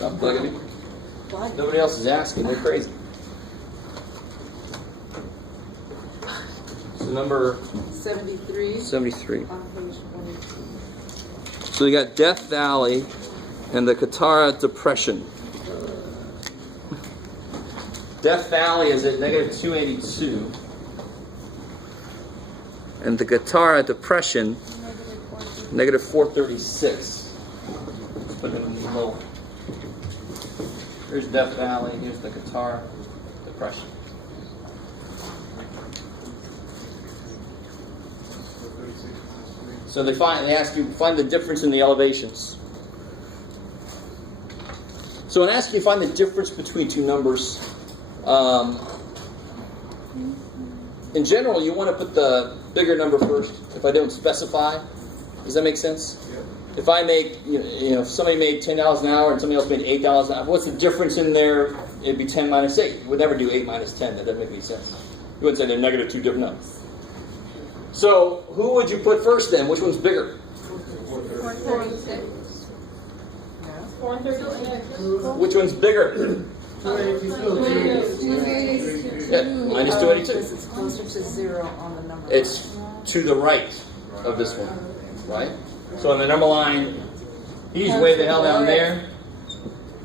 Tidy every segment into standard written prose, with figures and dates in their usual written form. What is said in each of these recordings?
Stop bugging me. Nobody else is asking. They're crazy. So number 73. 73. On page 22. So you got Death Valley and the Katara Depression. Death Valley is at negative 282. And the Katara Depression, negative 436. Put them in low. Here's Death Valley, here's the Katara Depression. So they ask you to find the difference in the elevations. So when I ask you to find the difference between two numbers, in general, you want to put the bigger number first. If I don't specify, does that make sense? Yeah. If I make, if somebody made $10 an hour and somebody else made $8 an hour, what's the difference in there? It'd be 10 minus 8. You would never do 8 minus 10. That doesn't make any sense. You wouldn't say they're negative two different numbers. So who would you put first then? Which one's bigger? 436. 436. Which one's bigger? 282. Yeah, minus 282. Because it's closer to 0 on the number It's line. to the right of this one, right? So on the number line, he's way the hell down there.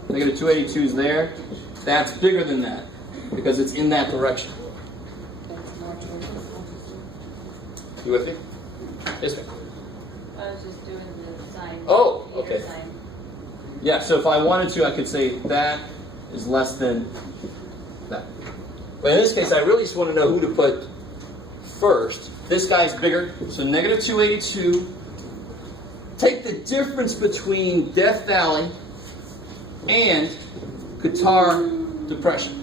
Negative 282 is there. That's bigger than that because it's in that direction. You with me? Yes, ma'am. I was just doing the sign. Oh, Peter okay. sign. Yeah, so if I wanted to, I could say that is less than that. But in this case, I really just want to know who to put first. This guy's bigger, so negative 282. Take the difference between Death Valley and Qatar Depression.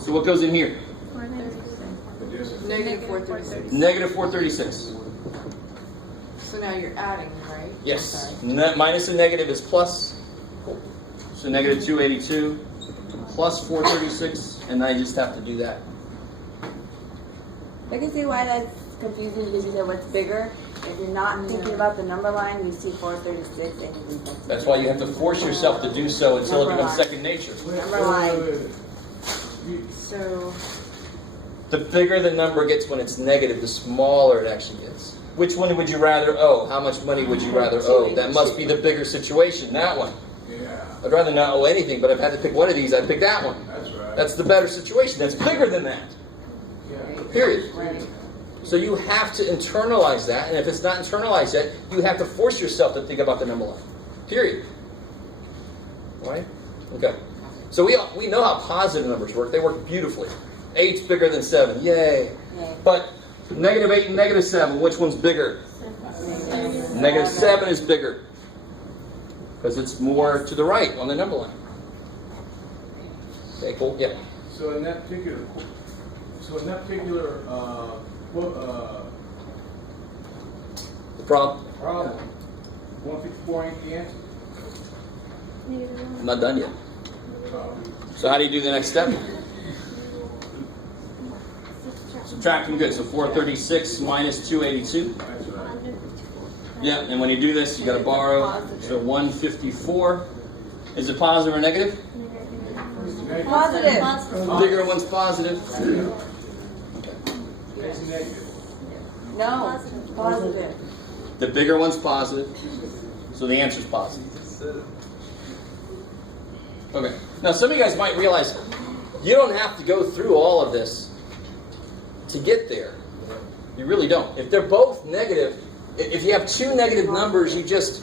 So what goes in here? Negative 436. Negative 436. So now you're adding, right? Yes. Minus a negative is plus. So negative 282 plus 436, and I just have to do that. I can see why that's confusing because you said what's bigger. If you're not thinking about the number line, you see 436 and you read that. That's why you have to force yourself to do so until it becomes second nature. Number line. So The bigger the number gets when it's negative, the smaller it actually gets. Which one would you rather owe? How much money would you rather owe? That must be the bigger situation, that one. Yeah, I'd rather not owe anything, but if I had to pick one of these, I'd pick that one. that's right. That's the better situation. That's bigger than that. Yeah. Period. right. So you have to internalize that, and if it's not internalized yet, you have to force yourself to think about the number line. Period. Right? Okay. So we know how positive numbers work. They work beautifully. 8's bigger than 7. Yay. But negative 8 and negative 7, which one's bigger? Negative 7 is bigger. Because it's more to the right on the number line. Okay, cool. Yeah. So in that particular, The problem? problem, 154 ain't the answer. I'm not done yet. So how do you do the next step? Subtracting, good. So 436 minus 282. That's right. Yeah, and when you do this, you got to borrow. So 154. Is it positive or negative? Positive. Bigger one's positive. It's negative. No. Positive. The bigger one's positive. So the answer's positive. Okay. Now some of you guys might realize you don't have to go through all of this to get there. You really don't. If they're both negative, if you have two negative numbers, you just,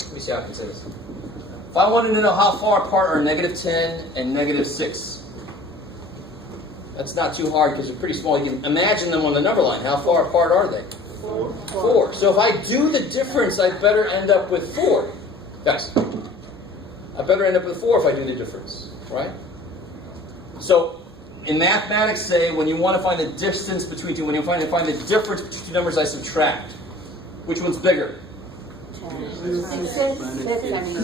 let me see how I can say this. If I wanted to know how far apart are negative 10 and negative 6, that's not too hard because they're pretty small. You can imagine them on the number line. How far apart are they? 4. So if I do the difference, I better end up with 4. Guys, I better end up with 4 if I do the difference, right? So in mathematics, say when you want to find the distance between two, when you find the difference between two numbers, I subtract. Which one's bigger?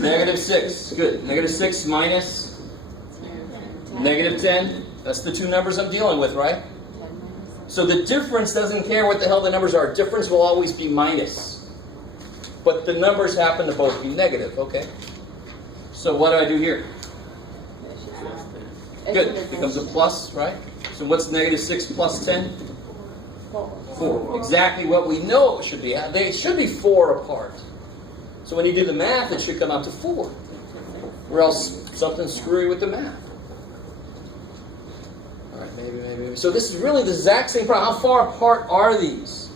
Negative 6. Good. Negative 6 minus negative 10. That's the two numbers I'm dealing with, right? So the difference doesn't care what the hell the numbers are. Difference will always be minus. But the numbers happen to both be negative, okay? So what do I do here? It's Good. a difference. Becomes a plus, right? So what's negative 6 plus 10? 4. Exactly what we know it should be. They should be 4 apart. So when you do the math, it should come out to 4. Or else something's screwy with the math. All right, maybe. So this is really the exact same problem. How far apart are these?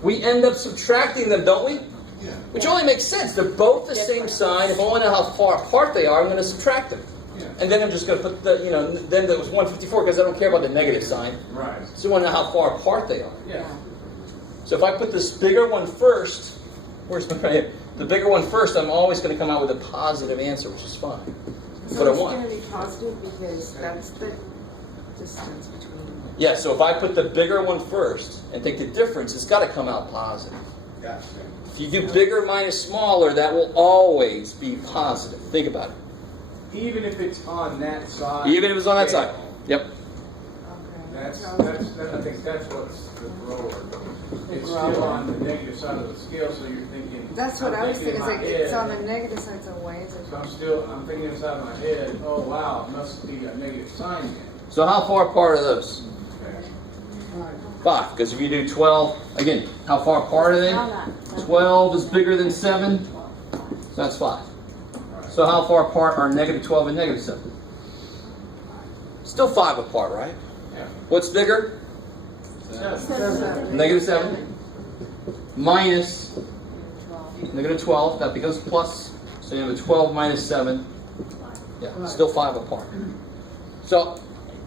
We end up subtracting them, don't we? Yeah. Which only makes sense. They're both the same sign. If I want to know how far apart they are, I'm going to subtract them. Yeah. And then I'm just going to put the, then there was 154 because I don't care about the negative sign. Right. So I want to know how far apart they are. Yeah. So if I put this bigger one first, where's my right here? The bigger one first, I'm always going to come out with a positive answer, which is fine. So What I it's want. going to be positive because that's the distance between. Yeah, so if I put the bigger one first and take the difference, it's got to come out positive. Gotcha. If you do bigger minus smaller, that will always be positive. Think about it. Even if it's on that side. Even if it's on that side. Yep. Okay. That's, So- I think that's what's the grower. It's still on the negative side of the scale, so you're thinking. That's what I'm I was thinking. in It's my like it's head, on the negative side, so why is it? So I'm thinking inside my head, oh wow, it must be a negative sign then. So how far apart are those? Okay. 5. Because if you do 12, again, how far apart are they? 12 is bigger than 7, so that's 5. So how far apart are negative 12 and negative 7? Still 5 apart, right? Yeah. What's bigger? Negative 7 minus negative 12. That becomes plus. So you have a 12 minus 7. Yeah, still 5 apart. So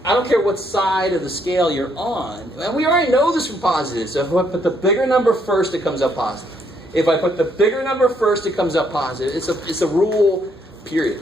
I don't care what side of the scale you're on. And we already know this from positives. So if I put the bigger number first, it comes up positive. If I put the bigger number first, it comes up positive. It's a rule, period.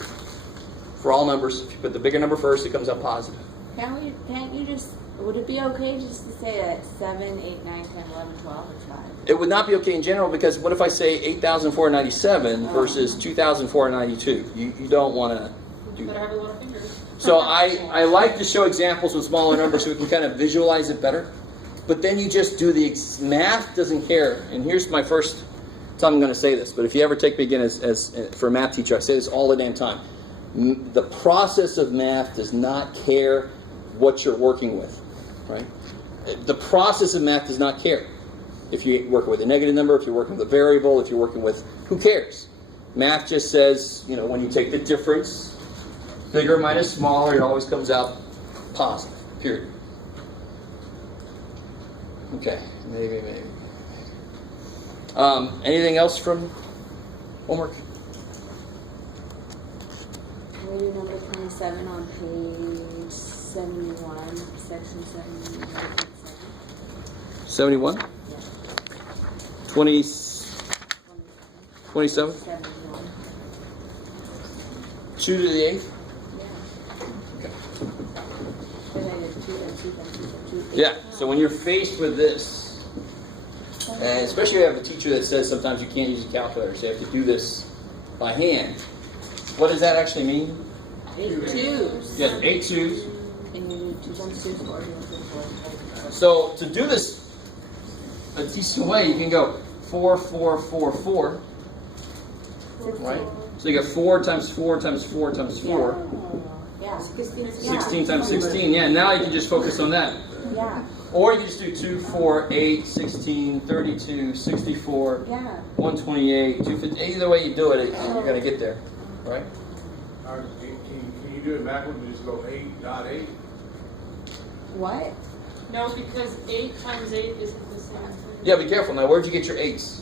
For all numbers, if you put the bigger number first, it comes up positive. Can't you just, would it be okay just to say that 7, 8, 9, 10, 11, 12, or 5? It would not be okay in general because what if I say 8,497 versus 2,492? You don't want to do Better that. have a lot of fingers. So I like to show examples with smaller numbers so we can kind of visualize it better. But then you just do math doesn't care. And here's my first time I'm going to say this. But if you ever take me again as for a math teacher, I say this all the damn time. The process of math does not care what you're working with, right? The process of math does not care. If you're working with a negative number, if you're working with a variable, if you're working with, who cares? Math just says, when you take the difference, bigger minus smaller, it always comes out positive, period. Okay, maybe. Anything else from homework? We do number 27 on page 71, section 71. 71? 20, 27? 71. 2 to the 8th? Yeah. Because I did 2, 8. Yeah, so when you're faced with this, and especially if you have a teacher that says sometimes you can't use a calculator, so you have to do this by hand. What does that actually mean? 8 twos. Yeah, 8 twos. And you do 2 times 2 is 4, 4. So to do this a decent way, you can go 4, 4, 4, 4, right? So you got 4 times 4 times 4 times 4. Yeah. 16 times 16. Yeah, now you can just focus on that. Yeah. Or you can just do 2, 4, 8, 16, 32, 64, Yeah. 128, 250. Either way you do it, you're going to get there, right? Can you do it backwards and just go 8.8? What? No, because 8 times 8 isn't the same thing. Yeah, be careful now. Where'd you get your 8s?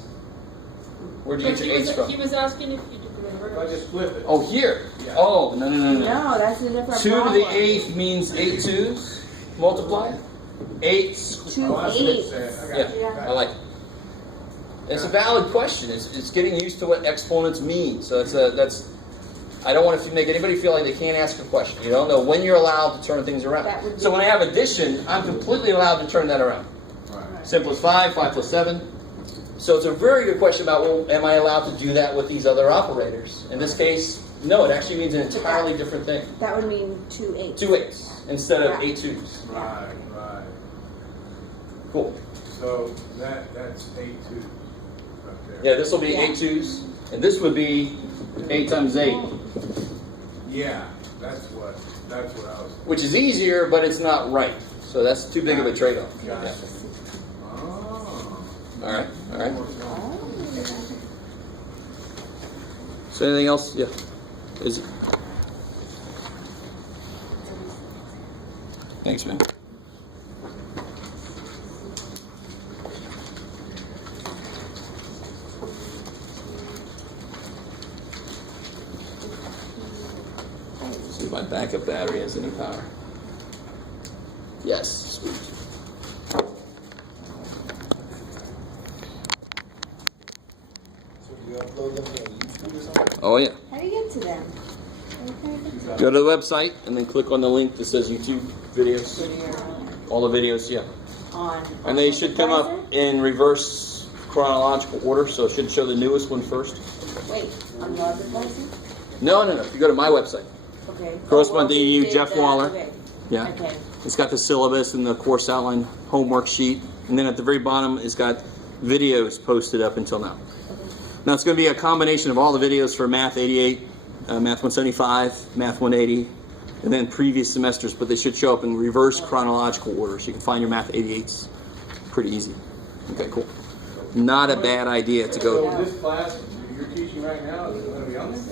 Where'd you But get your 8s from? he was asking if you did the If I reverse. just flip it. Oh, here. Yeah. Oh, no. No, that's a different 2 to problem. the 8th means 8 twos. Multiply. 8. 2 Oh, that's what it 8s. said. I got you. Yeah, I like it. It's a valid question. It's getting used to what exponents mean. So that's. I don't want to make anybody feel like they can't ask a question. You don't know when you're allowed to turn things around. That would So be- when I have addition, I'm completely allowed to turn that around. Right. Simple as 5, 5 plus 7. So it's a very good question about, well, am I allowed to do that with these other operators? In this case, no, it actually means an entirely different thing. That would mean 2 8s. 2 8s instead of Yeah. 8 twos. Right. Cool. So that's 8.2 right there. Yeah, this will be Yeah. 8 twos, and this would be 8 times 8. Yeah, that's what I was. which is easier, but it's not right. So that's too big of a trade-off. Gotcha. Yeah. Oh. All right, all right. So anything else? Yeah. Is it? Thanks, man. See if my backup battery has any power. Yes, sweet. Oh yeah. How do you get to them? Go to the website and then click on the link that says YouTube videos. All the videos, yeah. And they should come up in reverse chronological order, so it should show the newest one first. Wait, on the advertising? No. If you go to my website, Okay. Correspondent.edu, Jeff Waller. Okay. Yeah. Okay. It's got the syllabus and the course outline homework sheet. And then at the very bottom, it's got videos posted up until now. Now, it's going to be a combination of all the videos for Math 88, Math 175, Math 180, and then previous semesters, but they should show up in reverse chronological order, so you can find your Math 88s pretty easy. Okay, cool. Not a bad idea to go. So this class you're teaching right now is going to be on this?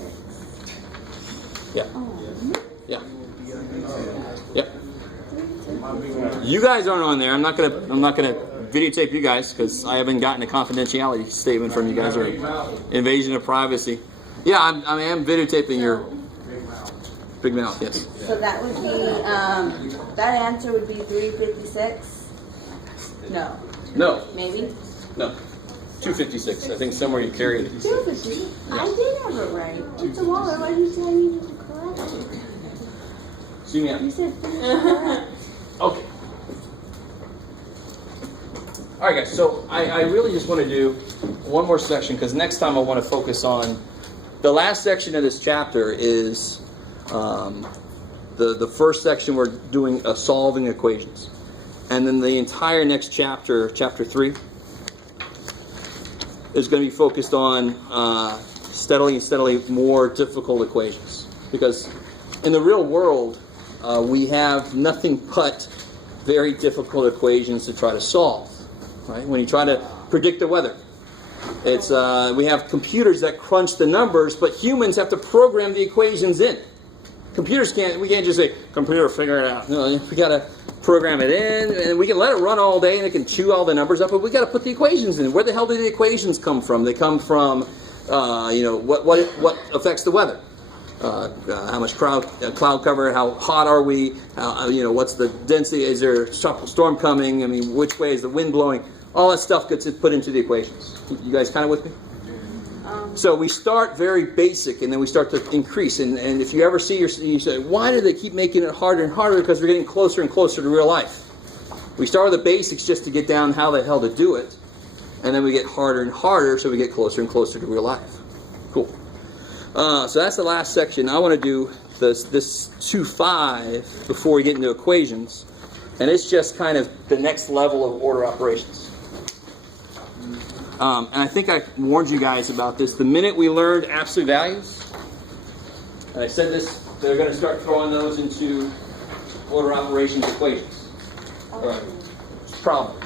Yeah. Yeah. Yep. Yeah. You guys aren't on there. I'm not gonna videotape you guys because I haven't gotten a confidentiality statement from you guys or invasion of privacy. Yeah, I am videotaping your big mouth. Yes. So that would be, that answer would be 356? No. No. Maybe? No. 256. I think somewhere you carried it. 250? I did have it right. Mr. Waller, why did you say I needed to correct it? See me out. You said 356. Okay. All right, guys. So I really just want to do one more section because next time I want to focus on the last section of this chapter is the first section we're doing solving equations, and then the entire next chapter, chapter 3, is going to be focused on steadily more difficult equations because in the real world we have nothing but very difficult equations to try to solve. Right? When you try to predict the weather, it's we have computers that crunch the numbers, but humans have to program the equations in. Computers can't. We can't just say, "Computer, figure it out." No, we got to program it in, and we can let it run all day, and it can chew all the numbers up. But we got to put the equations in. Where the hell do the equations come from? They come from, what affects the weather. How much cloud cover? How hot are we? What's the density? Is there a storm coming? I mean, which way is the wind blowing? All that stuff gets put into the equations. You guys kind of with me? So we start very basic, and then we start to increase. And if you ever see you say, why do they keep making it harder and harder? Because we're getting closer and closer to real life. We start with the basics just to get down how the hell to do it, and then we get harder and harder, so we get closer and closer to real life. Cool. So that's the last section. I want to do this 2.5 before we get into equations, and it's just kind of the next level of order operations. And I think I warned you guys about this. The minute we learned absolute values, and I said this, they're going to start throwing those into order operations equations. All right. Problems.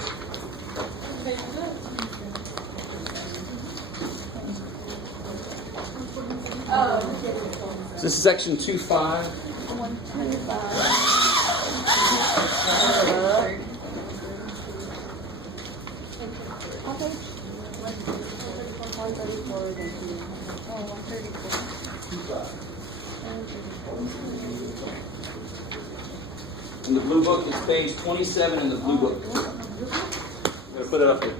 So this is section 2.5. In the blue book, it's page 27 in the blue book. I'm going to put it up here.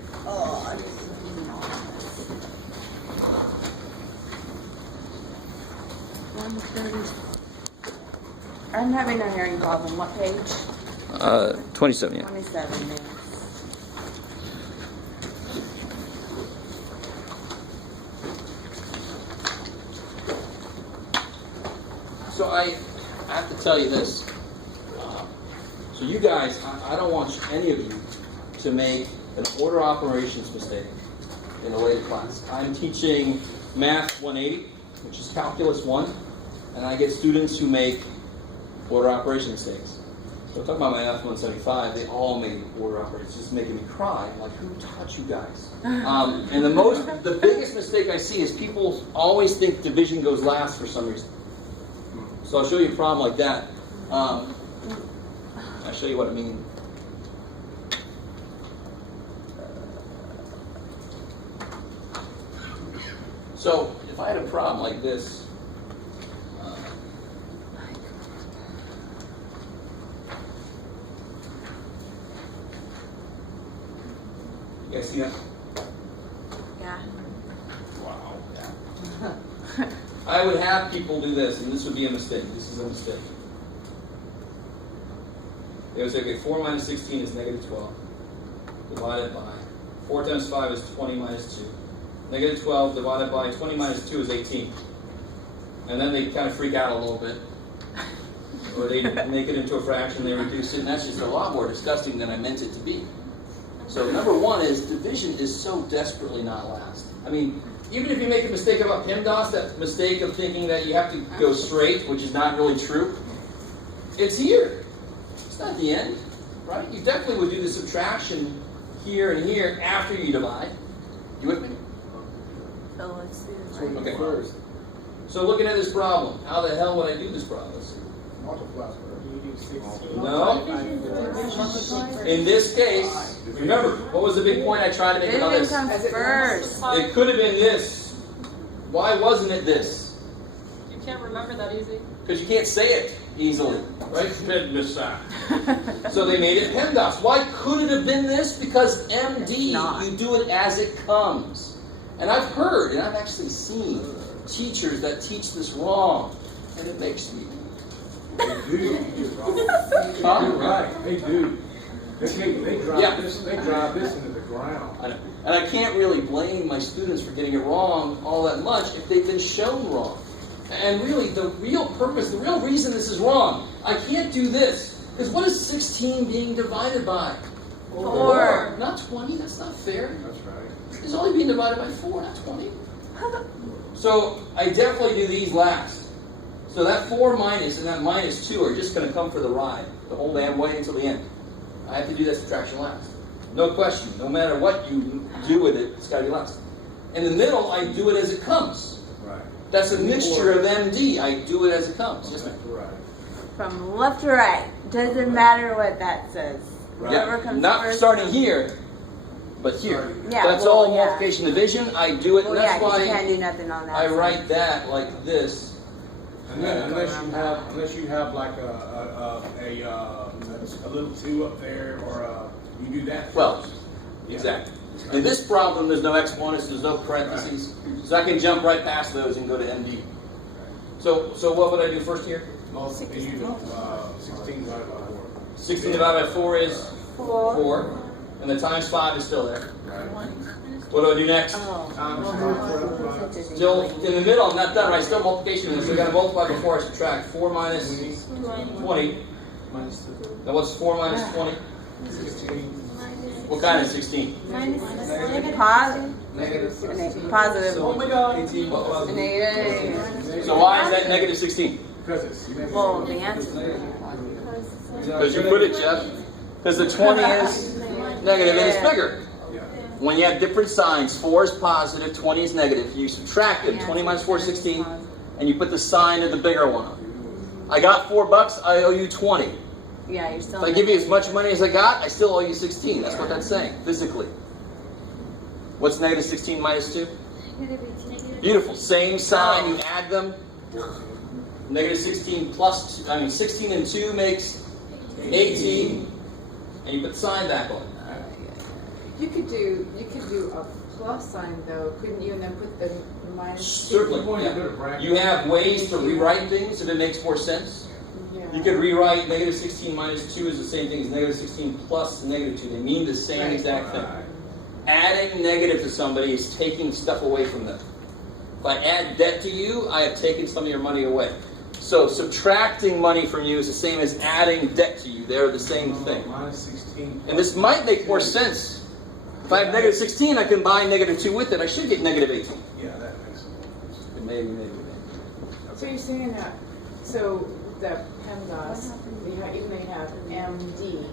I'm having a hearing problem. What page? 27, yeah. 27, yes. So I have to tell you this. So you guys, I don't want any of you to make an order operations mistake in a later class. I'm teaching Math 180, which is Calculus 1. And I get students who make order operation mistakes. So talking about my F-175, they all made order operations, just making me cry. I'm like, who taught you guys? And the biggest mistake I see is people always think division goes last for some reason. So I'll show you a problem like that. I'll show you what I mean. So if I had a problem like this, you guys see that? Yeah. Wow. Yeah. I would have people do this, and this would be a mistake. This is a mistake. They would say, okay, 4 minus 16 is negative 12. Divided by 4 times 5 is 20 minus 2. Negative 12 divided by 20 minus 2 is 18. And then they kind of freak out a little bit. Or they make it into a fraction, they reduce it, and that's just a lot more disgusting than I meant it to be. So number one is division is so desperately not last. I mean, even if you make a mistake about PEMDAS, that mistake of thinking that you have to go straight, which is not really true, it's here. It's not the end, right? You definitely would do the subtraction here and here after you divide. You with me? So let's see. Okay. So looking at this problem, how the hell would I do this problem? Let's see. Multiply. You do 16. No. In this case, remember, what was the big point I tried to make about Division this? comes first. It could have been this. Why wasn't it this? You can't remember that easy. Because you can't say it easily, right? So they made it PEMDAS. Why could it have been this? Because MD, you do it as it comes. And I've heard, and I've actually seen teachers that teach this wrong, and it makes me. They do. Huh? You're right. They do. They drive this. They drive this into the ground. I know. And I can't really blame my students for getting it wrong all that much if they've been shown wrong. And really, the real purpose, the real reason this is wrong, I can't do this. Because what is 16 being divided by? 4. Not 20. That's not fair. That's right. It's only being divided by 4, not 20. So I definitely do these last. So that 4 minus and that minus 2 are just going to come for the ride, the whole damn way until the end. I have to do that subtraction last. No question. No matter what you do with it, it's got to be last. In the middle, I do it as it comes. Right. That's a mixture of MD. I do it as it comes. Yes, ma'am. Right. From left to right. Doesn't matter what that says. Right. Whatever comes Not first. starting here, but here. Yeah, That's well, all yeah. multiplication division. I do it, Well, and that's yeah, 'cause you why can't do nothing on that I side. write that like this. And then unless you have like a little 2 up there, or you do that. Well, first. exactly. In this problem, there's no exponents, there's no parentheses, so I can jump right past those and go to MD. So what would I do first here? Well, you do 16 divided by 4. 16 divided by 4 is 4. 4, and the times 5 is still there. Right. What do I do next? Oh. Times 5. Still in the middle, I'm not done, right? Still multiplication, so I got to multiply before I subtract. 4 minus 20. Now what's 4 minus 20? 16. What kind of 16? Positive. Oh my God. Negative. So why is that negative 16? Because it's Well, the answer. Because you put it, Jeff. Because the 20 is negative and it's bigger. When you have different signs, 4 is positive, 20 is negative, you subtract it. 20 minus 4 is 16, and you put the sign of the bigger one. I got $4, I owe you 20. Yeah, you're still. If I give you as much money as I got, I still owe you 16. That's what that's saying, physically. What's negative 16 minus 2? Beautiful. Same sign, you add them. Negative 16 plus 2, 16 and 2 makes 18. And you put the sign back on. You could do a plus sign though, couldn't you? And then put the minus. Certainly. Yeah. You have ways to rewrite things if it makes more sense. Yeah. You could rewrite negative 16 minus 2 is the same thing as negative 16 plus negative 2. They mean the same exact thing. Adding negative to somebody is taking stuff away from them. If I add debt to you, I have taken some of your money away. So subtracting money from you is the same as adding debt to you. They're the same thing. Minus 16. And this might make more sense. If I have negative 16, I can buy negative 2 with it. I should get negative 18. Yeah, that makes sense. Maybe. So you're saying that, so the PEMDAS, even though you have MD,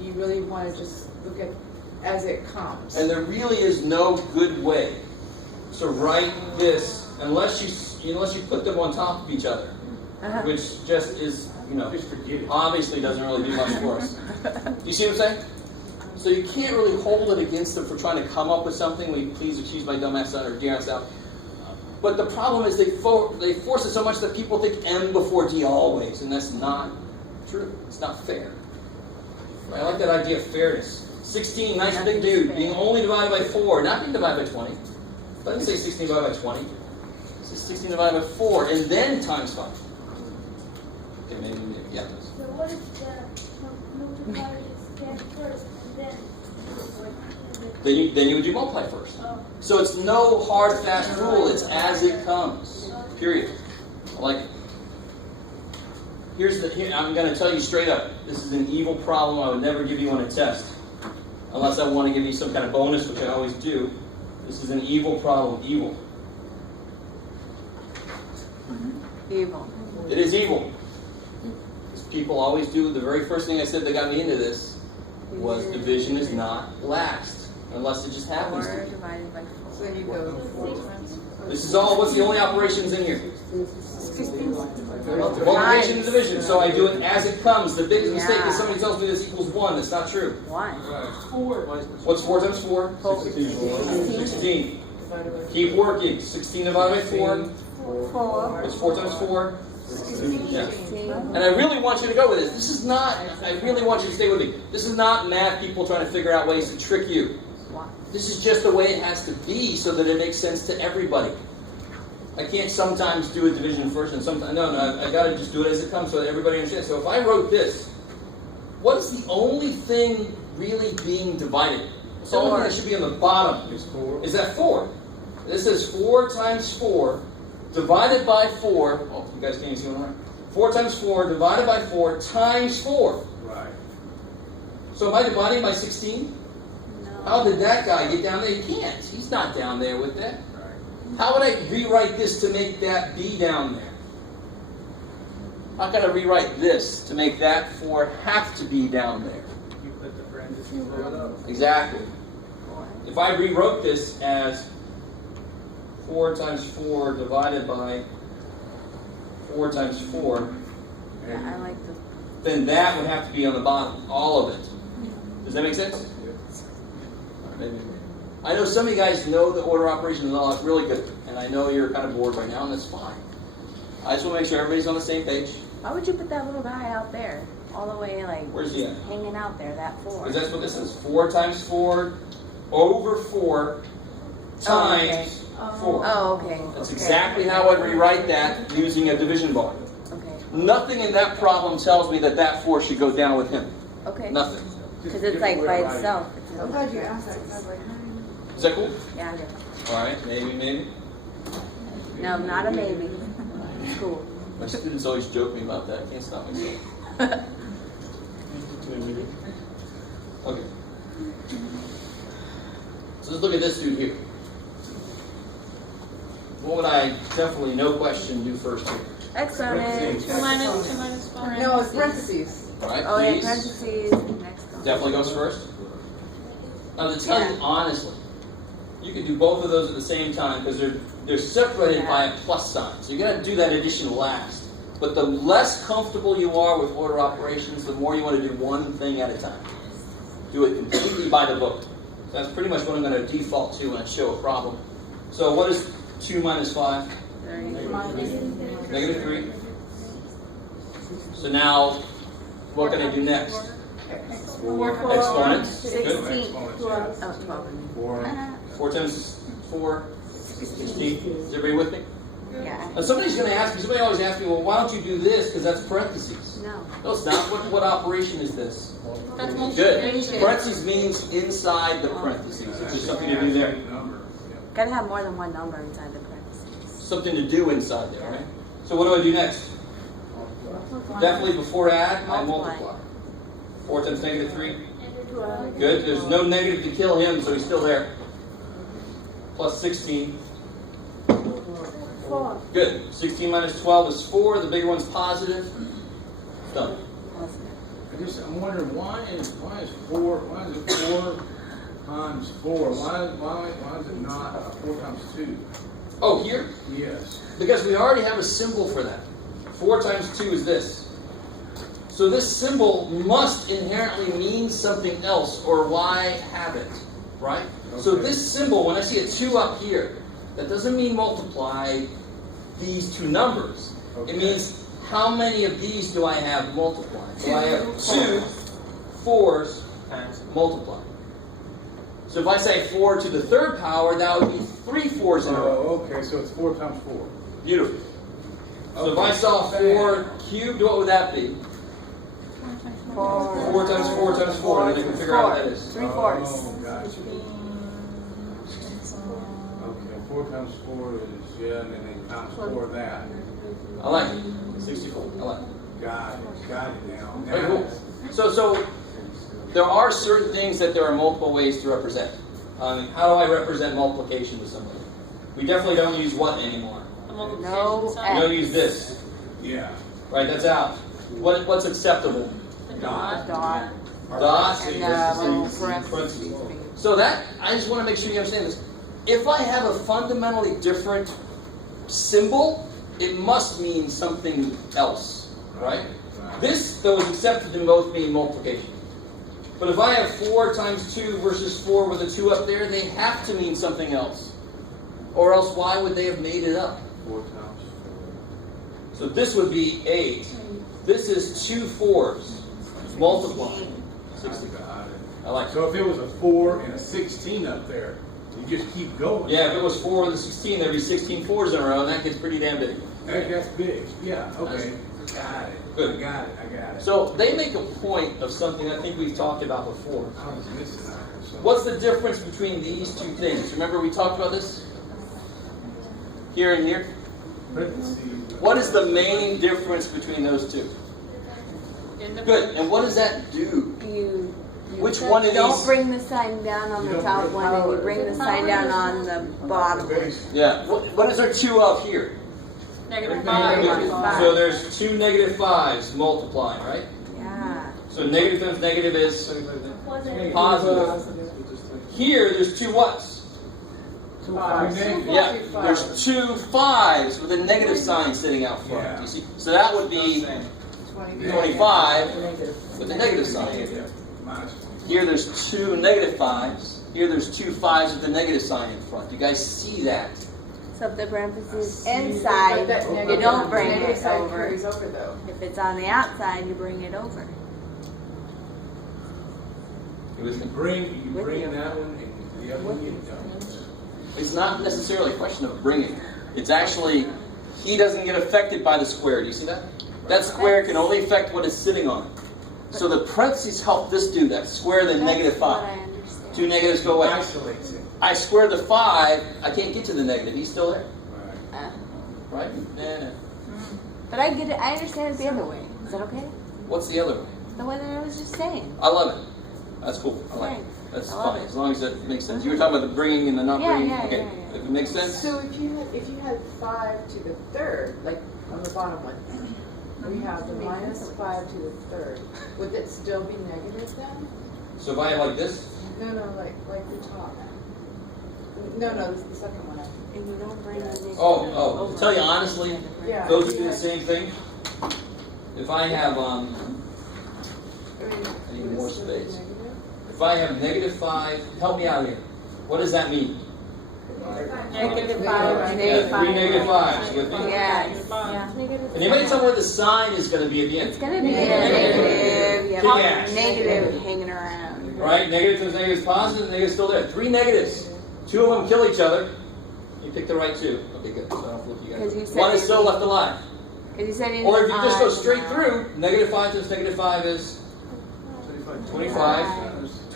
you really want to just look at as it comes. And there really is no good way to write this unless you put them on top of each other, which just is, Just forget it. obviously doesn't really do much for us. You see what I'm saying? So you can't really hold it against them for trying to come up with something when you please accuse my dumbass son or dear out. But the problem is they force it so much that people think M before D always, and that's not true. It's not fair. I like that idea of fairness. 16, nice big dude, being only divided by 4, not being divided by 20. It doesn't say 16 divided by 20. It says 16 divided by 4, and then times 5. Okay, maybe, yeah. So what if the multiplier is 10 first and then? Then you would do multiply first. So it's no hard, fast rule. It's as it comes. Period. I like it. I'm going to tell you straight up. This is an evil problem. I would never give you on a test. Unless I want to give you some kind of bonus, which I always do. This is an evil problem. Evil. Evil. It is evil. Because people always do. The very first thing I said that got me into this was division is not last. Unless it just happens to 4 be. divided by 4. So then you go 4 times. This is all, what's the only operations in here? 16. Multiplication and division. So I do it as it comes. The biggest mistake is somebody tells me this equals 1. That's not true. 1. What's 4 times 4? 16. Keep working. 16 divided by 4. 4. What's 4 times 4? 16. Yeah. And I really want you to go with this. This is not, I really want you to stay with me. This is not math people trying to figure out ways to trick you. This is just the way it has to be so that it makes sense to everybody. I can't sometimes do a division first and sometimes, no, I got to just do it as it comes so that everybody understands. So if I wrote this, what is the only thing really being divided? It's the only thing that should be on the bottom. Is that 4? This is 4 times 4 divided by 4. Oh, you guys can't even see what I'm writing. 4 times 4 divided by 4 times 4. Right. So am I dividing by 16? No. How did that guy get down there? He can't. He's not down there with that. How would I rewrite this to make that be down there? How can I rewrite this to make that 4 have to be down there? You put the parentheses below those. Exactly. If I rewrote this as 4 times 4 divided by 4 times 4, Yeah, I like the. then that would have to be on the bottom, all of it. Does that make sense? Maybe. I know some of you guys know the order operations and all, it's really good. And I know you're kind of bored right now, and that's fine. I just want to make sure everybody's on the same page. Why would you put that little guy out there? All the way, like, Where's he at? hanging out there, that 4. Because that's what this is. 4 times 4 over 4 times 4. Oh, okay. That's exactly how I'd rewrite that using a division bar. Okay. Nothing in that problem tells me that that 4 should go down with him. Okay. Nothing. Because it's like by itself. I'm glad you asked that. I was like, Is that cool? Yeah, I do. All right, maybe. No, not a maybe. Cool. My students always joke me about that. I can't stop myself. Okay. So let's look at this dude here. What would I definitely, no question, do first here? Exponent. 2 minus 5. no, it's parentheses. All right, Oh, yeah, please. parentheses. Next one. Definitely goes first. Now, to tell you honestly, you can do both of those at the same time because they're separated by a plus sign. So you're going to do that addition last. But the less comfortable you are with order operations, the more you want to do one thing at a time. Do it completely by the book. So that's pretty much what I'm going to default to when I show a problem. So what is 2 minus 5? Negative 3. So now, what can I do next? Exponents. 16. Good. Oh, 12. 4 times 4, 16. Is everybody with me? Yeah. Now somebody's going to ask me, somebody always asks me, well, why don't you do this? Because that's parentheses. No. No, it's not. What operation is this? That's Good. multiplication. Parentheses means inside the parentheses. It's just something to do there. Gotta have more than one number inside the parentheses. Something to do inside there, right? So what do I do next? Definitely before add, I multiply. 4 times negative 3. Good. There's no negative to kill him, so he's still there. Plus 16. 4. Good. 16 minus 12 is 4. The bigger one's positive. Done. I'm wondering why is it 4 times 4? Why is it not 4 times 2? Oh, here? Yes. Because we already have a symbol for that. 4 times 2 is this. So this symbol must inherently mean something else, or why have it, right? Okay. So this symbol, when I see a 2 up here, that doesn't mean multiply these two numbers. Okay. It means how many of these do I have multiplied? So I have 2 4s multiplied. So if I say 4 to the 3rd power, that would be 3 4s in a row. Oh, okay, so it's 4 times 4. Beautiful. So if Okay. I saw 4 cubed, what would that be? 4 times 4 times 4, and then you can figure out what that is. 3/4. Oh, gotcha. Okay, 4 times 4 is, yeah, and then they times 4 of that. I like it. 64. I like it. Got it now. Very cool. So there are certain things that there are multiple ways to represent. How do I represent multiplication with somebody? We definitely don't use what anymore? The multiplication No We sign. don't use this. Yeah. Right, that's out. What's acceptable? The Dot. Dot. Dots. And Parentheses. parentheses. So that, I just want to make sure you understand this. If I have a fundamentally different symbol, it must mean something else, right? This, though, is accepted to both mean multiplication. But if I have 4 times 2 versus 4 with a 2 up there, they have to mean something else. Or else why would they have made it up? 4 times So this would be 8. This is 2 4s multiplying. 4. Got it. I like it. So if it was a 4 and a 16 up there, you just keep going. Yeah, if it was 4 with a 16, there'd be 16 4s in a row, and that gets pretty damn big. That's big. Yeah, okay. Got it. Good. I got it. So they make a point of something I think we've talked about before. I was missing that. So. What's the difference between these two things? Remember we talked about this? Here and here? Parentheses. What is the main difference between those two? In the Good. And what does that do? You Which one of don't these? bring the sign down on You the don't top bring one, and you power. bring the sign down on the bottom one. Yeah. What is there 2 up here? negative Negative 5. five. So there's 2 negative 5s multiplying, right? Yeah. So negative times negative is Positive. positive. Here there's 2 whats? 2 5. Yeah. There's 2 5s with a negative sign sitting out front. Yeah. You see? So that would be 25 with a negative sign. Minus 20. Here there's 2 negative 5s. Here there's 2 5s with a negative sign in front. You guys see that? So if the parentheses inside, you don't bring it over. Carries over though. If it's on the outside, you bring it over. You with me? You bring that one and the other one you don't. It's not necessarily a question of bringing. It's actually, he doesn't get affected by the square. Do you see that? That square can only affect what it's sitting on. So the parentheses help this do that. Square the negative That's what 5. I understand. 2 negatives go away. Isolates it. I square the 5, I can't get to the negative. He's still there. Right. Right? Yeah. But I get it. I understand it the other way. Is that okay? What's the other way? The way that I was just saying. I love it. That's cool. I like it. That's I love fine. it. As long as it makes sense. You were talking about the bringing and the not Yeah, bringing. yeah, Okay. yeah. If it makes sense. So if you had 5 to the 3rd, like on the bottom one, we have the minus 5 to the 3rd. Would it still be negative then? So if I have like this, No, like the top. No, this is the second one. And you don't bring the negative oh, over. to tell you honestly, Yeah. those if do you the had- same thing. If I have I mean, I need would it more still be space. negative? If I have negative 5, help me out here. What does that mean? Negative Yeah, 5, negative 5. 3 negative 5s with me. Yes. Yeah. And anybody tell me where the sign is going to be at the It's end? gonna be a negative. You Kick have ass. negative hanging around. Right? Negative times negative is positive, negative is still there. 3 negatives. 2 of them kill each other. You pick the right 2. Okay, good. So I don't flip you Because you guys. said One is it- still left alive. Because you said Or if you just go on, straight through, negative 5 times negative 5 is 25.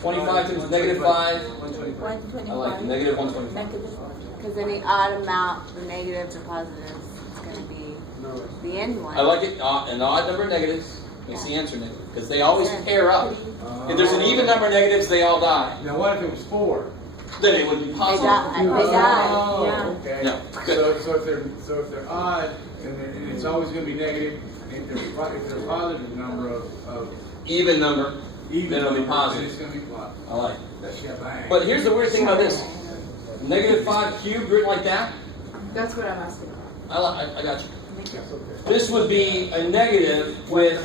25 times negative 5. 125. I like it. Negative 125. Because then the odd amount, the negatives or positives, it's going to be the end one. I like it. An odd number of negatives makes the answer negative. Because they always pair up. If there's an even number of negatives, they all die. Now what if it was 4? then it would be They positive. die. Yeah. Okay. No, good. So if they're odd, and it's always going to be negative, if they're a positive number of Even number, even then it'll be number, positive. then it's going to be positive. I like it. That's shebang. But here's the weird thing about this. -5 cubed written like that, That's what I'm asking about. I got you. That's okay. This would be a negative with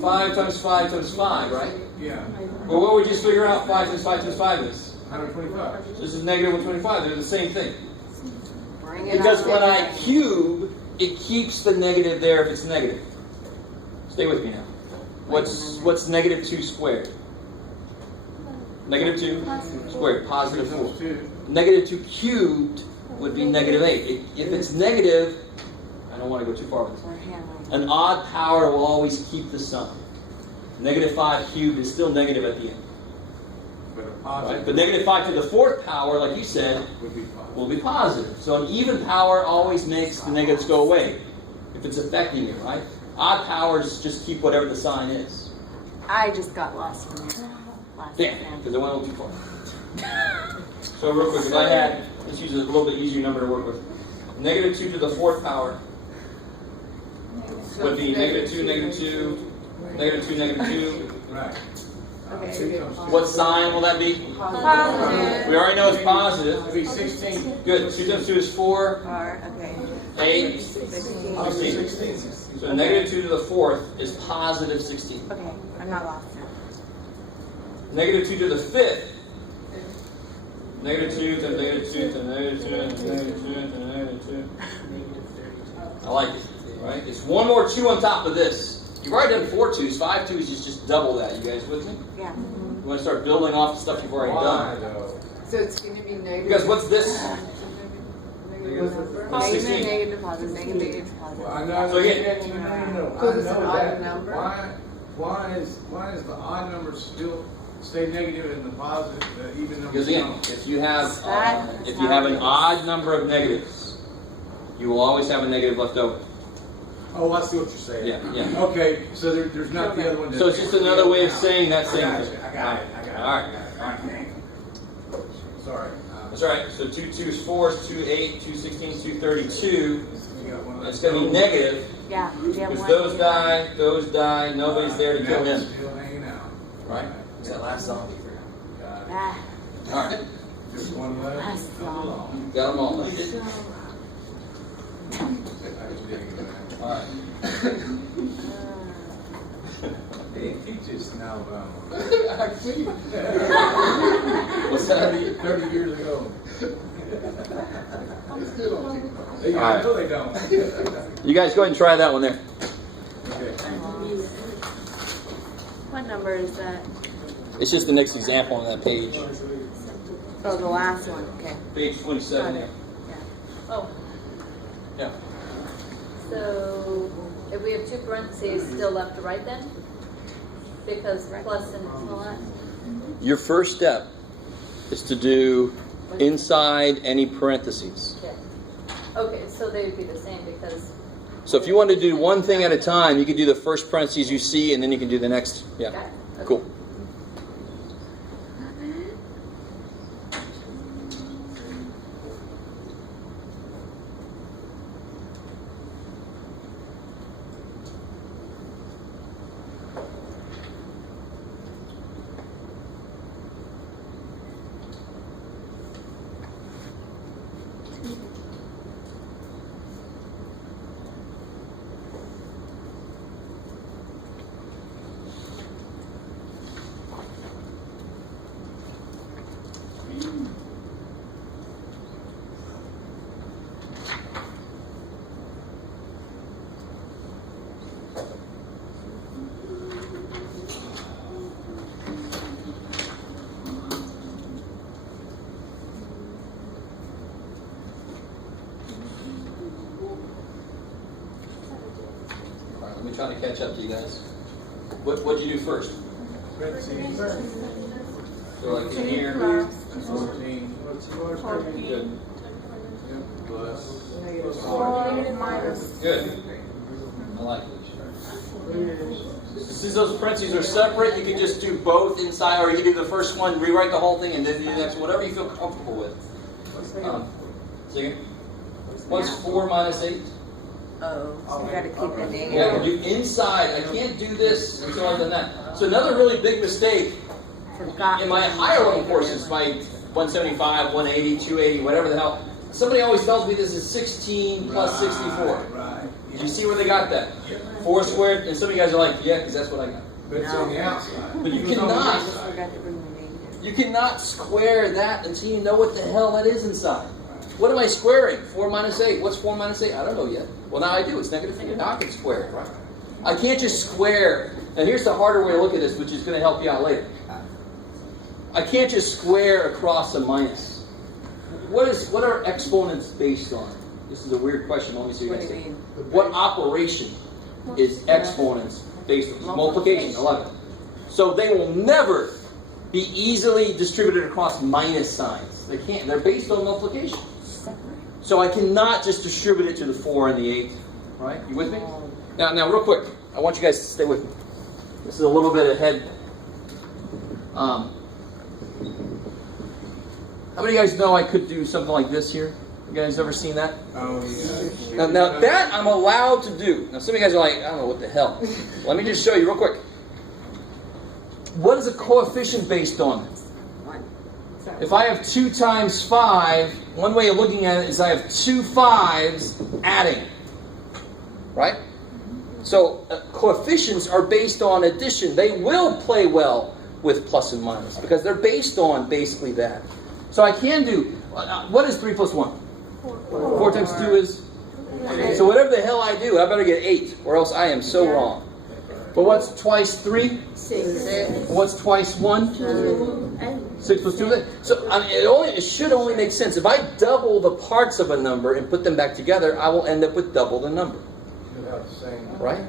5 times 5 times 5, right? Yeah, Well, what would you just figure out 5 times 5 times 5 is? 125. This is -125. They're the same thing. Bring it Because up. when I cube, it keeps the negative there if it's negative. Stay with me now. What's -2 squared? -2 squared, positive 4. -2 cubed would be -8. If it's negative, I don't want to go too far with this. We're handling. An odd power will always keep the sum. -5 cubed is still negative at the end. But a Right? positive But -5 to the 4th power, like you said, would be positive. will be positive. So an even power always makes the negatives go away if it's affecting you, right? Odd powers just keep whatever the sign is. I just got lost from there. Last Yeah, exam. because I went a little too far. So real quick, if I had, let's use a little bit easier number to work with. -2 to the 4th power would be -2, -2, -2, -2. Right. Okay. What sign will that be? Positive. We already know it's positive. It'd be 16. Good. 2 times 2 is 4, Or, okay. 8, 16. 16. So -2 to the 4th is positive 16. Okay, I'm not lost now. -2 to the 5th. -2 to -2 to -2 to -2 to -2. I like it, right? It's one more 2 on top of this. You've already done 4 2s. 5 2s is just double that. You guys with me? Yeah. You want to start building off the stuff you've already Why, done. though? So it's going to be negative. Because what's this? Negative number. What's Negative, 16? negative, positive, negative, positive. Well, I know. So again- No. Because I it's an know odd that. number. Why is the odd number still stay negative and the positive, the even number? Because again, don't? if you have an odd number of negatives, you will always have a negative left over. Oh, I see what you're saying. Yeah, yeah. Okay, so there's not the other one. So it's just another way of saying that same I got thing. it. I got it. All right. All right. Sorry. That's right. So 2 2 is 4, 2 8, 2 16, 2 32. You got one of It's those. going to be negative Yeah. Do you have because one? those die, nobody's there to kill That's him. still hanging out. Right? It's that last zombie. Got it. Ah, All right. Just one left. That's Along. Got them all. I just didn't get that. All right. They didn't teach us in Alabama. What's that? 30 years ago. All right. I know they don't. You guys go ahead and try that one there. Okay. what number is that? It's just the next example on that page. Oh, the last one. Okay. Page 27 there. Oh, Yeah. So if we have 2 parentheses still left to write then? Because plus and all that? Your first step is to do inside any parentheses. Okay. Okay, so they would be the same because, So if you want to do one thing at a time, you can do the first parentheses you see, and then you can do the next. Yeah. got it. Okay. Cool. All right, let me try to catch up to you guys. What'd you do first? Parentheses. So like in here. 14. Good. Plus. Negative 4. Minus. Good. I like it. Since those parentheses are separate, you can just do both inside, or you can do the first one, rewrite the whole thing, and then do the next one, whatever you feel comfortable with. So again, what's 4 minus 8? Oh, so you gotta keep the negative. Yeah, do inside. I can't do this until I've done that. So another really big mistake in my higher level courses, my 175, 180, 280, whatever the hell, somebody always tells me this is 16 plus 64. Do you see where they got that? 4 squared, and some of you guys are like, yeah, because that's what I got. But it's on the outside. But you I cannot. just forgot to bring the negative. You cannot square that until you know what the hell that is inside. What am I squaring? 4 minus 8. What's 4 minus 8? I don't know yet. Well, now I do. It's negative 4. Now I can square it, right? I can't just square. And here's the harder way to look at this, which is going to help you out later. I can't just square across a minus. What are exponents based on? This is a weird question. Let me see what you guys think. What operation is exponents based on? Multiplication, 11. So they will never be easily distributed across minus signs. They can't. They're based on multiplication. So I cannot just distribute it to the 4 and the 8. Right? You with me? Now, real quick. I want you guys to stay with me. This is a little bit ahead. How many of you guys know I could do something like this here? You guys ever seen that? Oh, yeah. Now that I'm allowed to do. Now some of you guys are like, I don't know what the hell. Let me just show you real quick. What is a coefficient based on? If I have 2 times 5, one way of looking at it is I have 2 5s adding. Right? So coefficients are based on addition. They will play well with plus and minus because they're based on basically that. So I can do, what is 3 plus 1? 4 times 2 is? So whatever the hell I do, I better get 8, or else I am so wrong. But what's twice 3? 6. What's twice 1? 6 plus 2. So I mean, it should only make sense. If I double the parts of a number and put them back together, I will end up with double the number. Right?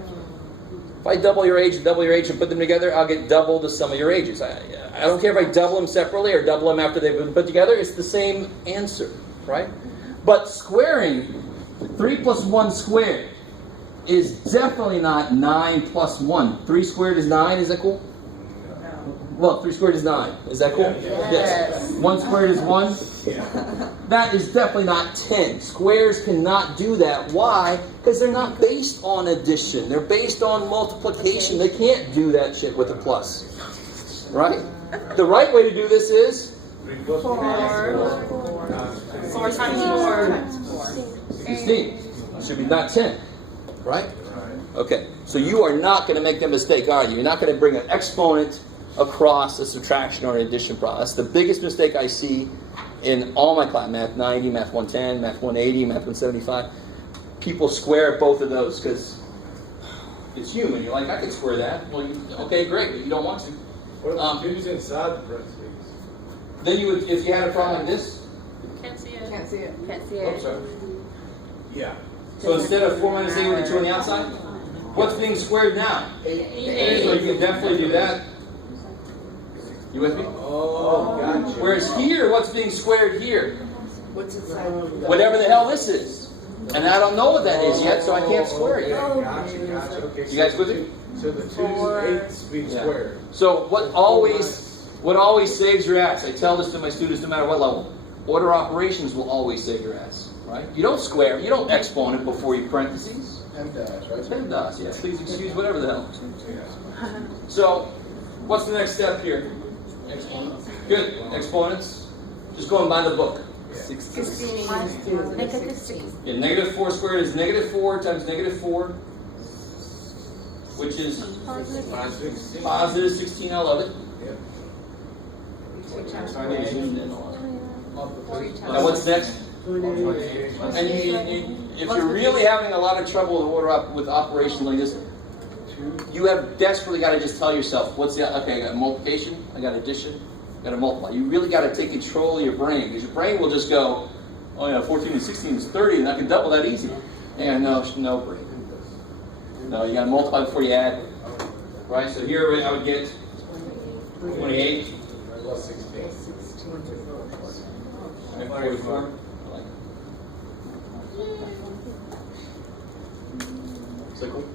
If I double your age and put them together, I'll get double the sum of your ages. I don't care if I double them separately or double them after they've been put together. It's the same answer. Right? But squaring 3 plus 1 squared is definitely not 9 plus 1. 3 squared is 9. Is that cool? Well, 3 squared is 9. Is that cool? Yes. 1 squared is 1? Yeah. That is definitely not 10. Squares cannot do that. Why? Because they're not based on addition. They're based on multiplication. They can't do that shit with a plus. Right? The right way to do this is 4 times 4. 16. It should be not 10. Right? Okay. So you are not going to make that mistake, are you? You're not going to bring an exponent across a subtraction or an addition problem. That's the biggest mistake I see in all my class. Math 90, Math 110, Math 180, Math 175. People square both of those because it's human. You're like, I can square that. Well, okay, great, but you don't want to. What if the 2's inside the parentheses? Then you would, if you had a problem like this. Can't see it. Can't see it. Can't see Oh, it. sorry. Yeah. So instead of 4 minus 8 with a 2 on the outside, what's being squared now? 8. So you can definitely do that. You with me? Oh, gotcha. Whereas here, what's being squared here? What's inside? Whatever the hell this is. And I don't know what that is yet, so I can't square it. Gotcha. Okay. You guys with me? So the 2's and 8's being Yeah. squared. So what always saves your ass, I tell this to my students no matter what level, order operations will always save your ass. Right? You don't square, you don't exponent before you parentheses. PEMDAS, right? PEMDAS, yeah. Please excuse whatever the hell. So, what's the next step here? Good. Exponents. Just going by the book. 16. Negative 6. Yeah, negative 4 squared is negative 4 times negative 4, which is positive 16. I love it. Now what's next? And if you're really having a lot of trouble with operations like this, you have desperately got to just tell yourself, okay, I got multiplication, I got addition, I got to multiply. You really got to take control of your brain, because your brain will just go, oh yeah, 14 and 16 is 30, and I can double that easy. And no brain. No, you got to multiply before you add. Right, so here I would get 28. Plus 16. And 44. So cool.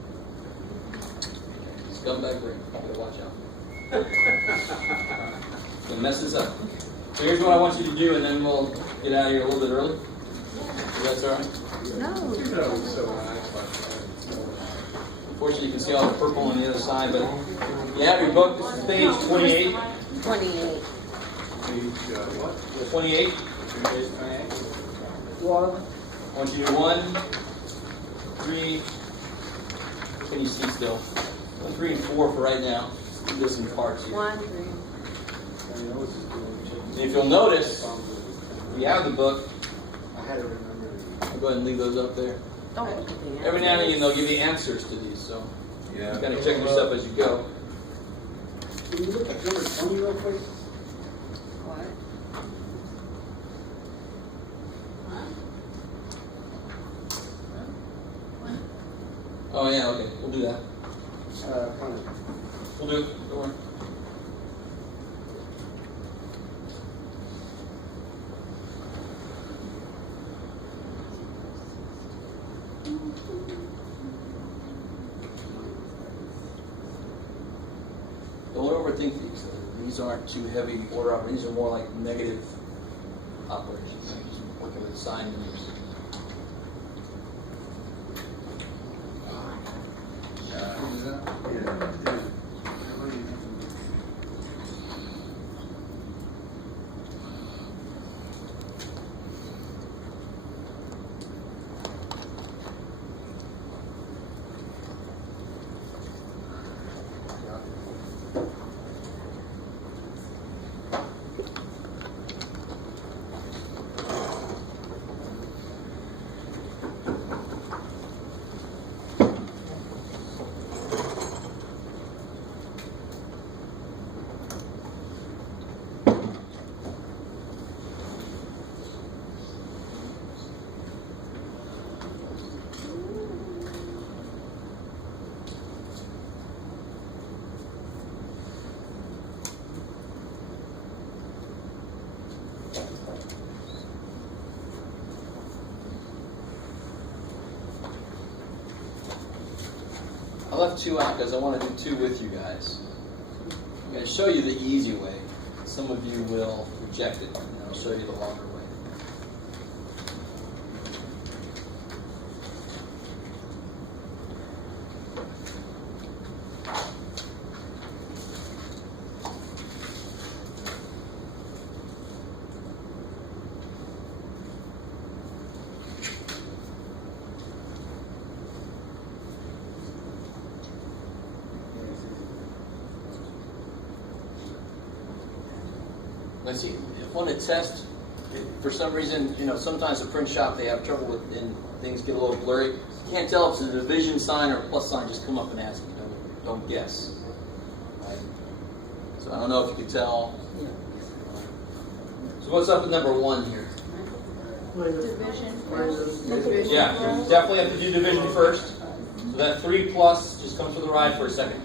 Scumbag brain. You gotta watch out. It messes up. So here's what I want you to do, and then we'll get out of here a little bit early. That's all right. Unfortunately, you can see all the purple on the other side, but you have your book. This is page 28. 28. 28. Well, I want you to do 1, 3. Can you see still? 1, 3, and 4 for right now. Let's do this in parts here. 1, 3. And if you'll notice, we have the book. I'll go ahead and leave those up there. Every now and then they'll give you answers to these, so you kind of check yourself as you go. Can you look at number 20 real quick? What? Oh yeah, okay, we'll do that. Kind of. We'll do it. Don't worry. Don't overthink these. These aren't too heavy order operations. These are more like negative operations. Just working with sign numbers. I left 2 out because I want to do 2 with you guys. I'm going to show you the easy way. Some of you will reject it, and I'll show you the longer way. Let's see, if on a test, for some reason, sometimes the print shop, they have trouble with, and things get a little blurry. You can't tell if it's a division sign or a plus sign, just come up and ask me. Don't guess. Right? So I don't know if you could tell. So what's up with number 1 here? Division. Yeah, you definitely have to do division first. So that 3 plus just comes for the ride for a second.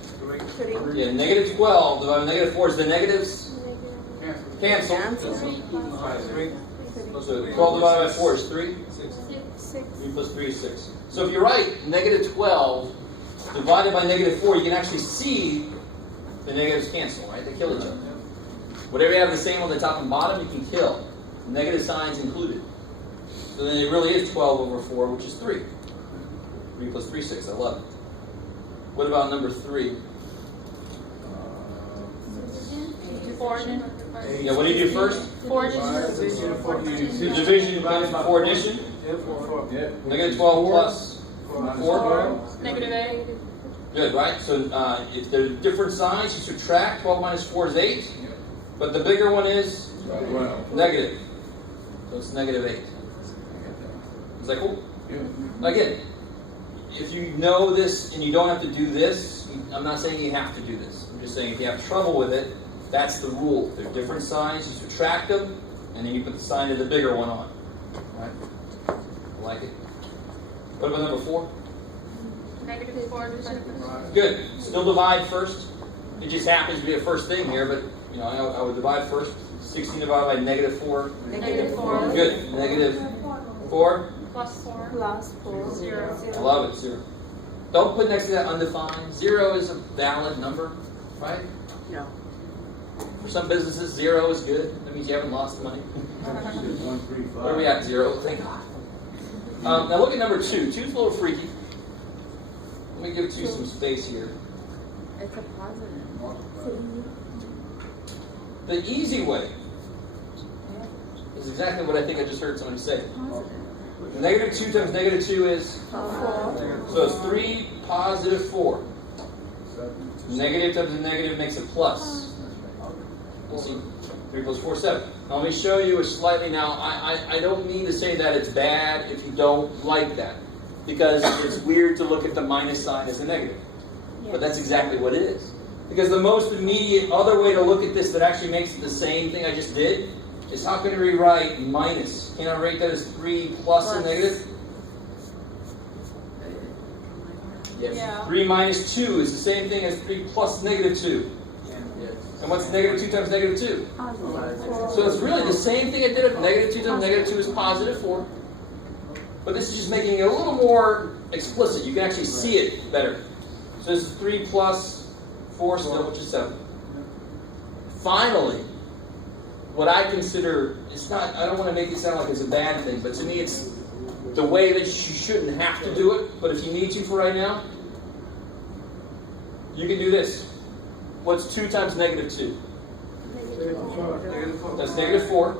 Yeah, negative 12 divided by negative 4 is the negatives. Cancel. So 12 divided by 4 is 3. 3 plus 3 is 6. So if you write negative 12 divided by negative 4, you can actually see the negatives cancel, right? They kill each other. Whatever you have the same on the top and bottom, you can kill. Negative signs included. So then it really is 12 over 4, which is 3. 3 plus 3 is 6. I love it. What about number 3? 4. Yeah, what do you do first? 4. Division divided by 4 addition. Negative 12 plus 4. Negative 8. Good, right? So if they're different signs, you subtract. 12 minus 4 is 8. But the bigger one is negative. So it's negative 8. Is that cool? Again, if you know this and you don't have to do this, I'm not saying you have to do this. I'm just saying if you have trouble with it, that's the rule. They're different signs, you subtract them, and then you put the sign of the bigger one on. Right? I like it. What about number 4? Negative 4 divided by Good. Still divide first. It just happens to be a first thing here, but I would divide first. 16 divided by negative 4. Negative 4. Good. Negative 4. Plus 4. Plus 4. 0. I love it. 0. Don't put next to that undefined. 0 is a valid number, right? No. For some businesses, 0 is good. That means you haven't lost money. 1, 3, 5. Where are we at? 0. Thank God. Now look at number 2. 2's a little freaky. Let me give 2 some space here. It's a positive. The easy way is exactly what I think I just heard somebody say. Positive. Negative 2 times negative 2 is? 4. So it's 3 positive 4. Negative times a negative makes a plus. We'll see. 3 plus 4, 7. Now let me show you a slightly, now I don't mean to say that it's bad if you don't like that. Because it's weird to look at the minus sign as a negative. But that's exactly what it is. Because the most immediate other way to look at this that actually makes it the same thing I just did is how can I rewrite minus? Can I write that as 3 plus a negative? Yeah. 3 minus 2 is the same thing as 3 plus negative 2. And what's negative 2 times negative 2? So it's really the same thing I did with negative 2 times negative 2 is positive 4. But this is just making it a little more explicit. You can actually see it better. So this is 3 plus 4 still, which is 7. Finally, what I consider, it's not, I don't want to make it sound like it's a bad thing, but to me it's the way that you shouldn't have to do it, but if you need to for right now, you can do this. What's 2 times negative 2? That's negative 4.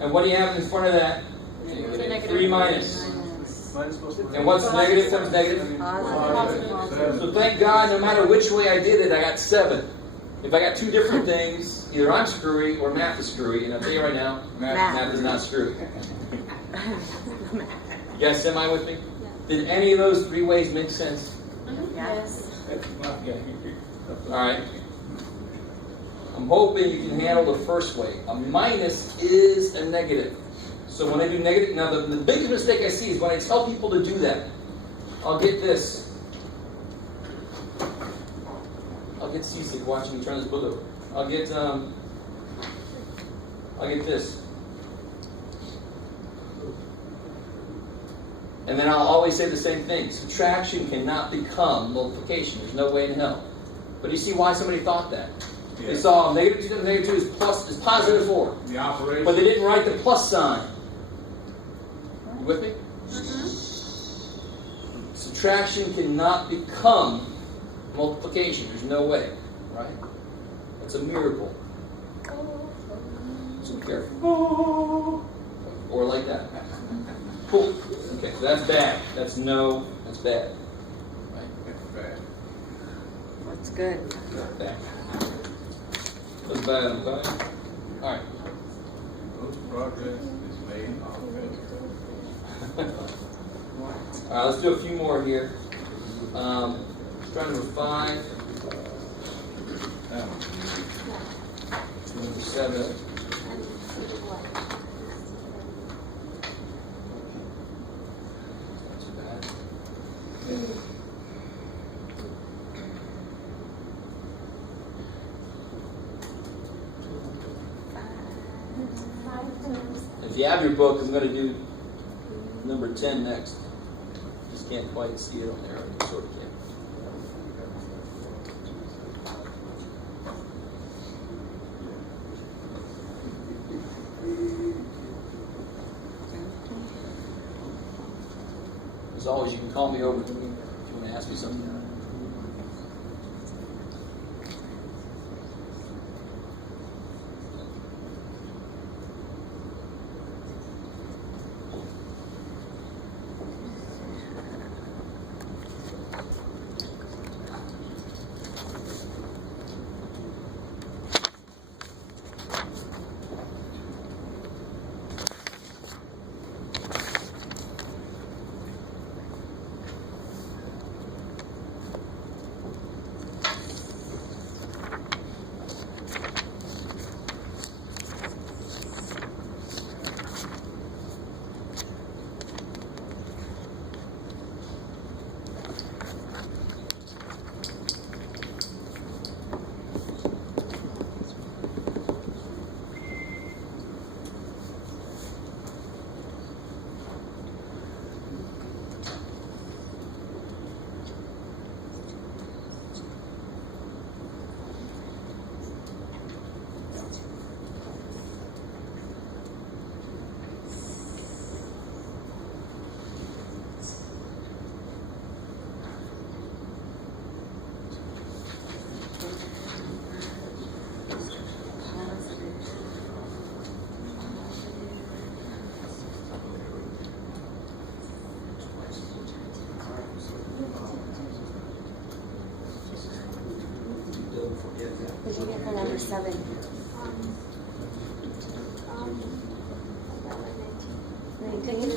And what do you have in front of that? 3 minus. And what's negative times negative? Positive. So thank God, no matter which way I did it, I got 7. If I got 2 different things, either I'm screwy or math is screwy. And I'll tell you right now, math is not screwy. You guys semi with me? Did any of those 3 ways make sense? Yes. Alright. I'm hoping you can handle the first way. A minus is a negative. So when I do negative, now the biggest mistake I see is when I tell people to do that. I'll get this. I'll get seasick watching me turn this book over. I'll get this. And then I'll always say the same thing. Subtraction cannot become multiplication. There's no way in hell. But you see why somebody thought that? They saw negative 2 times negative 2 is positive 4. The operation. But they didn't write the plus sign. You with me? Subtraction cannot become multiplication. There's no way. Right? That's a miracle. So careful. Or like that. Cool. Okay, so that's bad. That's bad. Right? That's bad. What's good? That's bad. That's bad. Alright. Those projects is made on Alright, let's do a few more here. Try number 5. Number 7. If you have your book, I'm going to do number 10 next. Just can't quite see it on there. I sort of can. As always, you can call me over if you want to ask me something. What did you get for number 7? About like 19?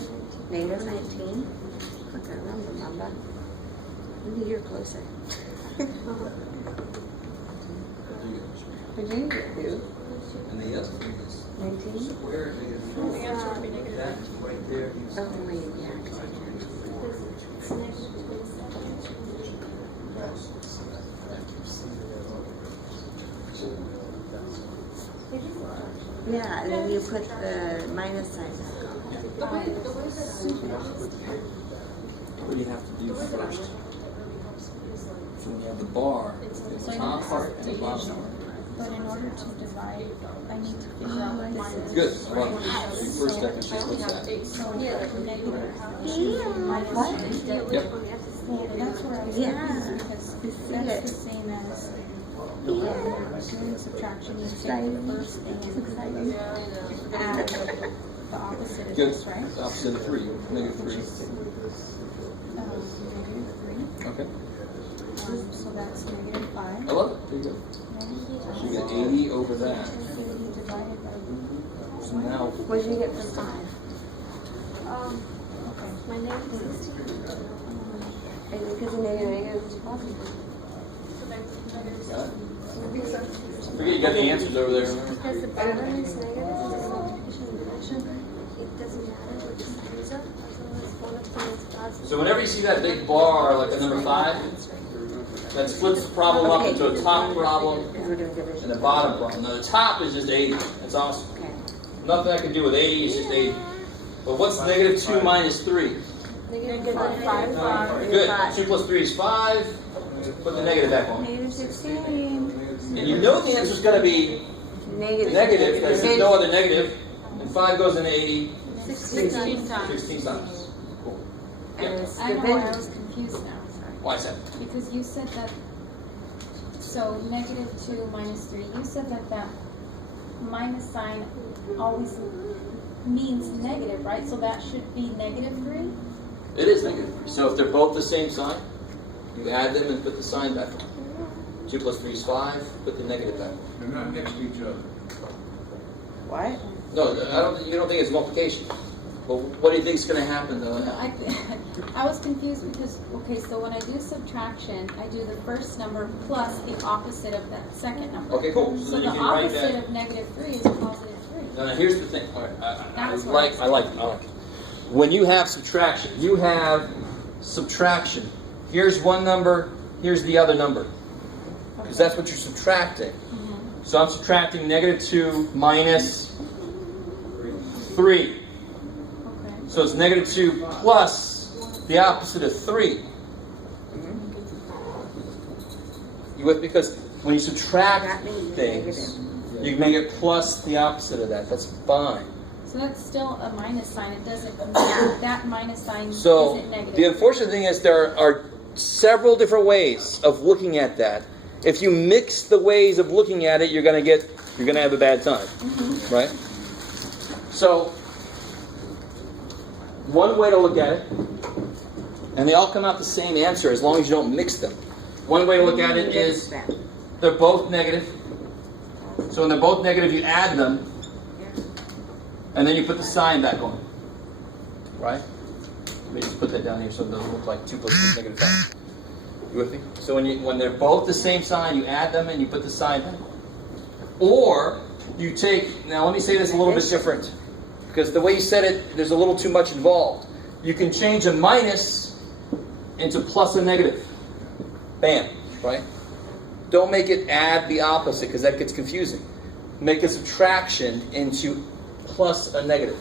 Negative 19? Look, I remember, Mamba. Maybe you're closer. What did you get, dude? And the yes. 19? Where is it? Oh, yeah. It's negative 27. Yeah, and then you put the minus sign back on. What do you have to do first? So when you have the bar, it's the top part and the bottom part. But in order to divide, I need to figure out what this is. Good. Well, the first step is just what's that? So negative minus What? Yep. well, that's where I was confused because that's the same as doing subtraction. You take the first thing and add the opposite of Good. this, right? It's opposite of 3. Negative 3. Negative 3. Okay. So that's negative 5. I love it. There you go. So you get 80 over that. 80 divided by So now, What did you get for 5? okay. My negative 16. And because the negative is positive. got it? Forget you got the answers over there. Because the bottom is negative, it's multiplication and division. It doesn't matter what the signs are, as long as one of them is positive. So whenever you see that big bar, like a number 5, that splits the problem up into a top problem Because we're doing division. and a bottom problem. Now the top is just 80. That's awesome. Okay. Nothing I can do with 80 is just 80. But what's negative 2 minus 3? Negative 5. 5. Good. 2 plus 3 is 5. Put the negative back on. Negative 16. And you know the answer is going to be negative because there's no other negative. And 5 goes into 80 16 times. 16 times. Cool. And it's I know why I division. was confused now. Why is that? Because you said that, so negative 2 minus 3, you said that that minus sign always means negative, right? So that should be negative 3? It is negative 3. So if they're both the same sign, you add them and put the sign back on. 2 plus 3 is 5. Put the negative back on. They're not next to each other. What? No, you don't think it's multiplication. Well, what do you think is going to happen though? No, I was confused because, okay, so when I do subtraction, I do the first number plus the opposite of that second number. Okay, cool. So So then the you can write opposite that. of negative 3 is positive 3. Now here's the thing. All right, I That's what like it. When you have subtraction, Here's one number, here's the other number. Because that's what you're subtracting. So I'm subtracting negative 2 minus 3. Okay. So it's negative 2 plus the opposite of 3. You with me? Because when you subtract things, you can make it plus the opposite of that. That's fine. So that's still a minus sign. It doesn't, that minus sign So isn't negative. the unfortunate thing is there are several different ways of looking at that. If you mix the ways of looking at it, you're gonna have a bad time, right? So one way to look at it, and they all come out the same answer as long as you don't mix them. One way to look at it is they're both negative. So when they're both negative, you add them, and then you put the sign back on, right? Let me just put that down here so it doesn't look like 2 plus 2 is negative 5. You with me? So when they're both the same sign, you add them and you put the sign back. Or you take, now let me say this a little bit different, because the way you said it, there's a little too much involved. You can change a minus into plus a negative. Bam, right? Don't make it add the opposite, because that gets confusing. Make a subtraction into plus a negative.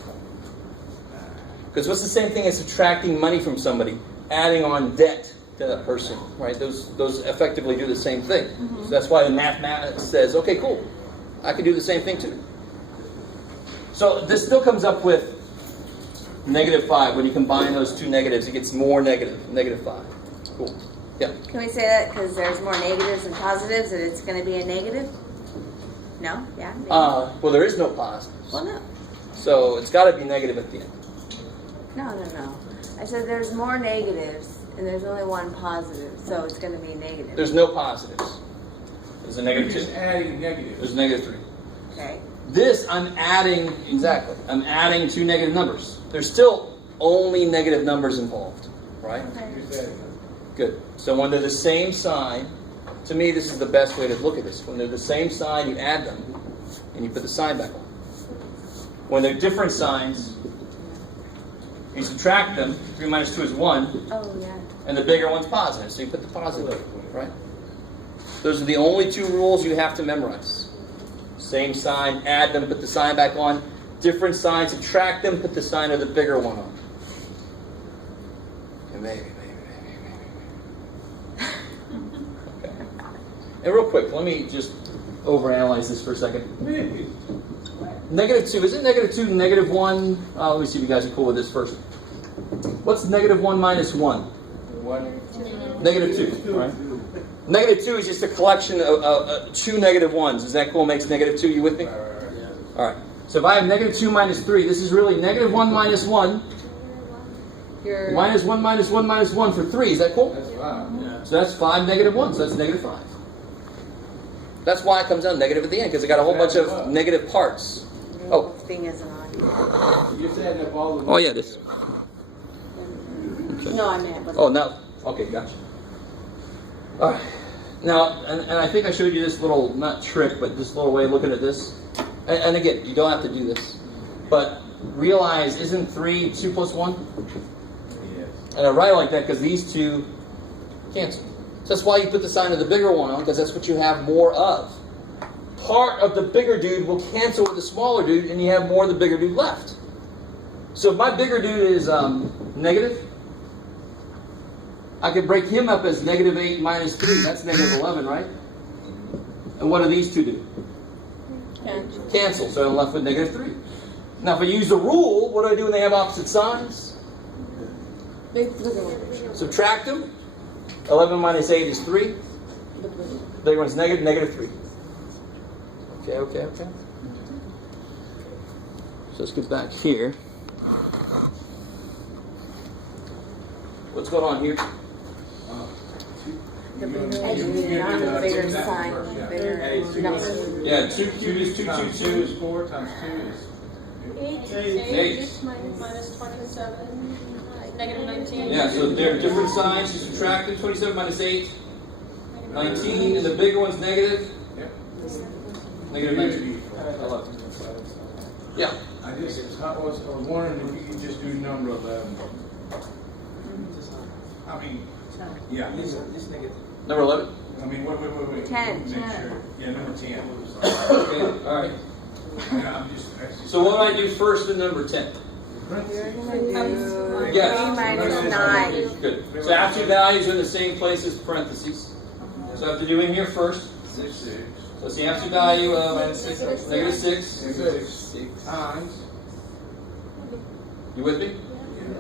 Because what's the same thing as subtracting money from somebody? Adding on debt to that person, right? Those effectively do the same thing. So that's why the mathematics says, okay, cool, I can do the same thing too. So this still comes up with negative 5. When you combine those two negatives, it gets more negative, negative 5. Cool. Yeah. Can we say that because there's more negatives than positives, that it's going to be a negative? No? Yeah? Maybe. Well, there is no positives. Well, no. So it's got to be negative at the end. No. I said there's more negatives, and there's only one positive, so it's going to be a negative. There's no positives. There's a negative You're just 2. adding negative. There's a negative 3. Okay. This, I'm adding, exactly, I'm adding 2 negative numbers. There's still only negative numbers involved, right? You're just adding. Good. So when they're the same sign, to me this is the best way to look at this. When they're the same sign, you add them, and you put the sign back on. When they're different signs, you subtract them. 3 minus 2 is 1, Oh, yeah. and the bigger one's positive, so you put the positive, right? Those are the only 2 rules you have to memorize. Same sign, add them, put the sign back on. Different signs, subtract them, put the sign of the bigger one on. And maybe. Okay. And real quick, let me just overanalyze this for a second. Negative 2, isn't negative 2 negative 1? Let me see if you guys are cool with this first. What's negative 1 minus 1? What? Negative 2, right? Negative 2 is just a collection of 2 negative 1s. Is that cool? Makes negative 2. You with me? All right. So if I have negative 2 minus 3, this is really negative 1 minus 1. You're Minus 1 minus 1 minus 1 for 3. Is that cool? That's 5. Yeah. So that's 5 negative 1. So that's negative 5. That's why it comes out negative at the end, because it got a whole bunch of negative parts. Oh. Thing isn't on. You're just adding up all the. Oh, yeah, it is. No, I meant. Oh, no. Okay, gotcha. All right. Now, and I think I showed you this little, not trick, but this little way of looking at this. And again, you don't have to do this. But realize, isn't 3 2 plus 1? Yes. And I write it like that because these 2 cancel. So that's why you put the sign of the bigger one on, because that's what you have more of. Part of the bigger dude will cancel with the smaller dude, and you have more of the bigger dude left. So if my bigger dude is negative, I could break him up as negative 8 minus 3. That's negative 11, right? And what do these 2 do? Cancel. So I'm left with negative 3. Now if I use the rule, what do I do when they have opposite signs? Subtract them. 11 minus 8 is 3. The bigger one's negative, negative 3. Okay. So let's get back here. What's going on here? The bigger sign, bigger number. Yeah, 2 is 2, 2, 2. 2 is 4 times 2 is. 8. Minus 27, negative 19. Yeah, so they're different signs. You subtract them. 27 minus 8. 19. And the bigger one's negative. Yep. Negative 19. 11. Yeah. I was wondering if you could just do number 11. I mean, yeah. Number 11? I mean, wait. 10. Make sure. Yeah, number 10. Okay, all right. So what do I do first with number 10? You're gonna do Yes. 3 minus 9. Good. So after values are in the same place as parentheses. So I have to do in here first. 6. So it's the absolute value of negative 6. 6 times. You with me?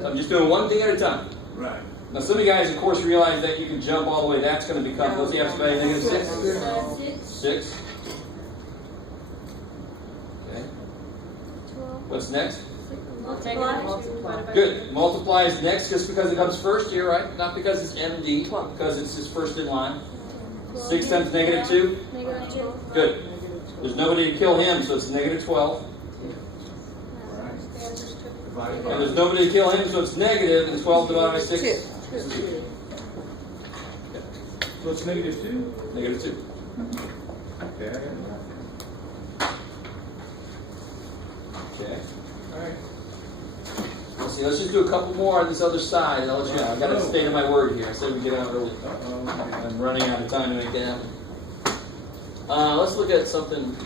So I'm just doing one thing at a time. Right. Now some of you guys, of course, realize that you can jump all the way. That's going to become, what's the absolute value? Negative 6? 6. Okay. What's next? Good. Multiply is next just because it comes first here, right? Not because it's MD, because it's just first in line. 6 times negative 2? Negative 2. Good. There's nobody to kill him, so it's negative 12. And there's nobody to kill him, so it's negative, and 12 divided by 6? So it's negative 2? Negative 2. Okay, I got it. Okay. Alright. Let's see, let's just do a couple more on this other side, and I'll let you know. I've got to stay to my word here. I said we get out early. I'm running out of time to make that happen. Let's look at something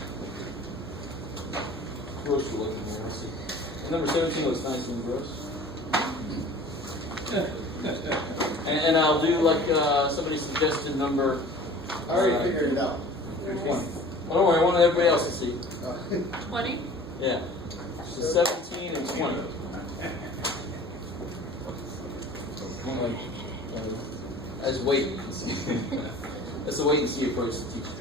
grosser looking here. Let's see. Number 17 looks nice and gross. And I'll do like somebody suggested number. I already figured it out. 20. Well, don't worry, I want everybody else to see. 20? Yeah. So 17 and 20. As wait and see. That's a wait and see approach to teaching.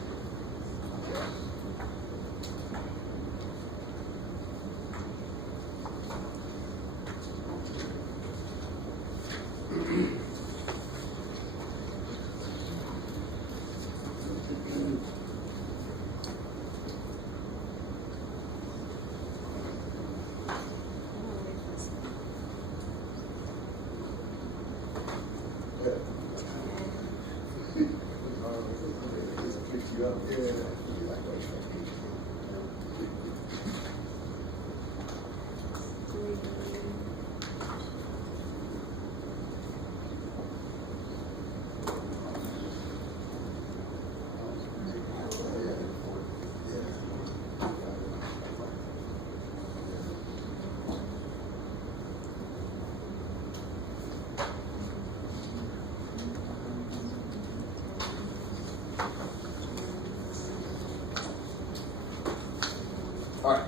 All right.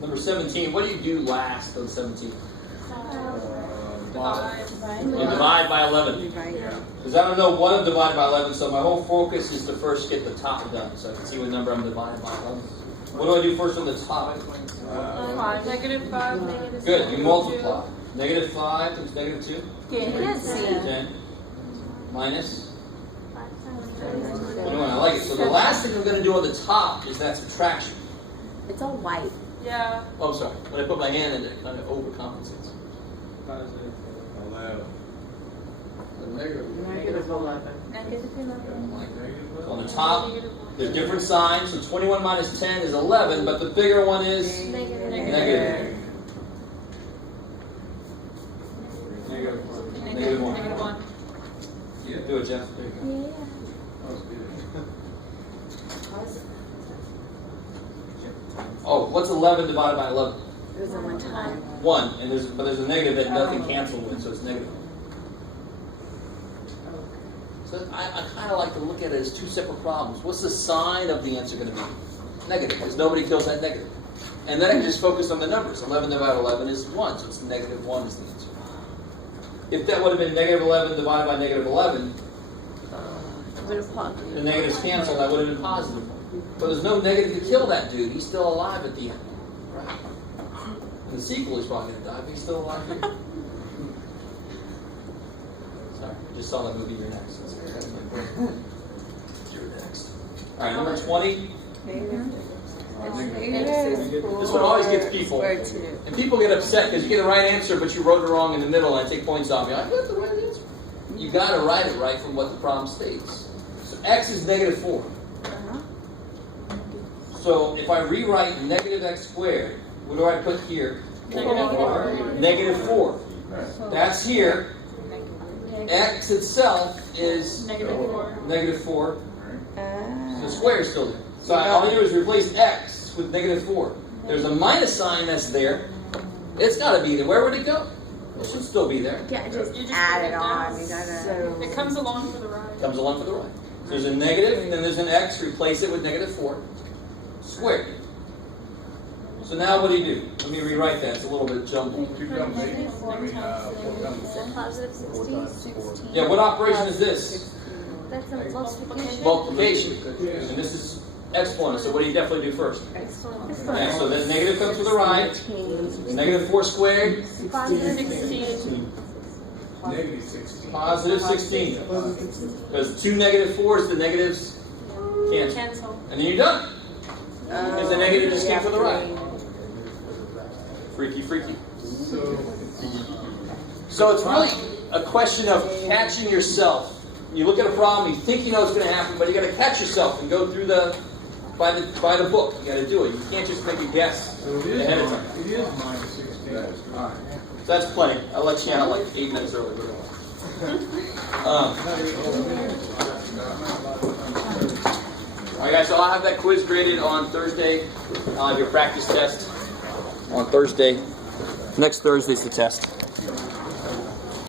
Number 17. What do you do last on 17? You divide by 11. Because I don't know what I'm divided by 11, so my whole focus is to first get the top done, so I can see what number I'm divided by 11. What do I do first on the top? Negative 5, negative Good, you 2. multiply. Negative 5 times negative 2. Yeah, he does see. 10. Minus 21. I like it. So the last thing I'm going to do on the top is that subtraction. It's all white. Yeah. Oh, sorry. When I put my hand in it, it kind of overcompensates. 11. Negative 11. So on the top, there's different signs. So 21 minus 10 is 11, but the bigger one is Negative. negative. Negative 1. Negative 1. Do it, Jeff. There you go. Oh, what's 11 divided by 11? It was a one time. 1, and but there's a negative that nothing cancels with, so it's negative. So I kind of like to look at it as two separate problems. What's the sign of the answer going to be? Negative, because nobody kills that negative. And then I can just focus on the numbers. 11 divided by 11 is 1, so it's negative 1 is the answer. If that would have been negative 11 divided by negative 11, the negatives cancel, that would have been positive 1. But there's no negative to kill that dude. He's still alive at the end. Right. And the sequel is probably going to die, but he's still alive here. Sorry, I just saw that movie. You're next. That's my point. You're next. All right, number 20. This one always gets people. And people get upset because you get the right answer, but you wrote it wrong in the middle, and I take points off you. I got the right answer. You got to write it right from what the problem states. So x is negative 4. So if I rewrite negative x squared, what do I put here? Negative 4. That's here. X itself is Negative 4. negative 4. So the square is still there. So all I do is replace x with negative 4. There's a minus sign that's there. It's got to be there. Where would it go? It should still be there. Yeah, just You just add put it it on. down. You gotta. It comes along for the ride. Comes along for the right. So there's a negative, and then there's an x. Replace it with negative 4. Squared. So now what do you do? Let me rewrite that. It's a little bit jumbled. 2 times 8. I mean, 4 times 4. Positive 16. Yeah, what operation is this? That's a multiplication. Multiplication. And this is exponent. So what do you definitely do first? Yeah, so then negative comes to the right. Negative 4 squared. Positive 16. Negative 16. Positive 16. Because 2 negative 4s, the negatives cancel. Cancel. And then you're done. Because the negative just came to the right. Freaky, freaky. So it's really a question of catching yourself. You look at a problem, you think you know what's going to happen, but you got to catch yourself and go through by the book. You got to do it. You can't just make a guess So it is ahead of time. It is minus 16. All right. So that's plenty. I'll let you out like 8 minutes early. All right, guys. So I'll have that quiz graded on Thursday. I'll have your practice test on Thursday. Next Thursday's the test.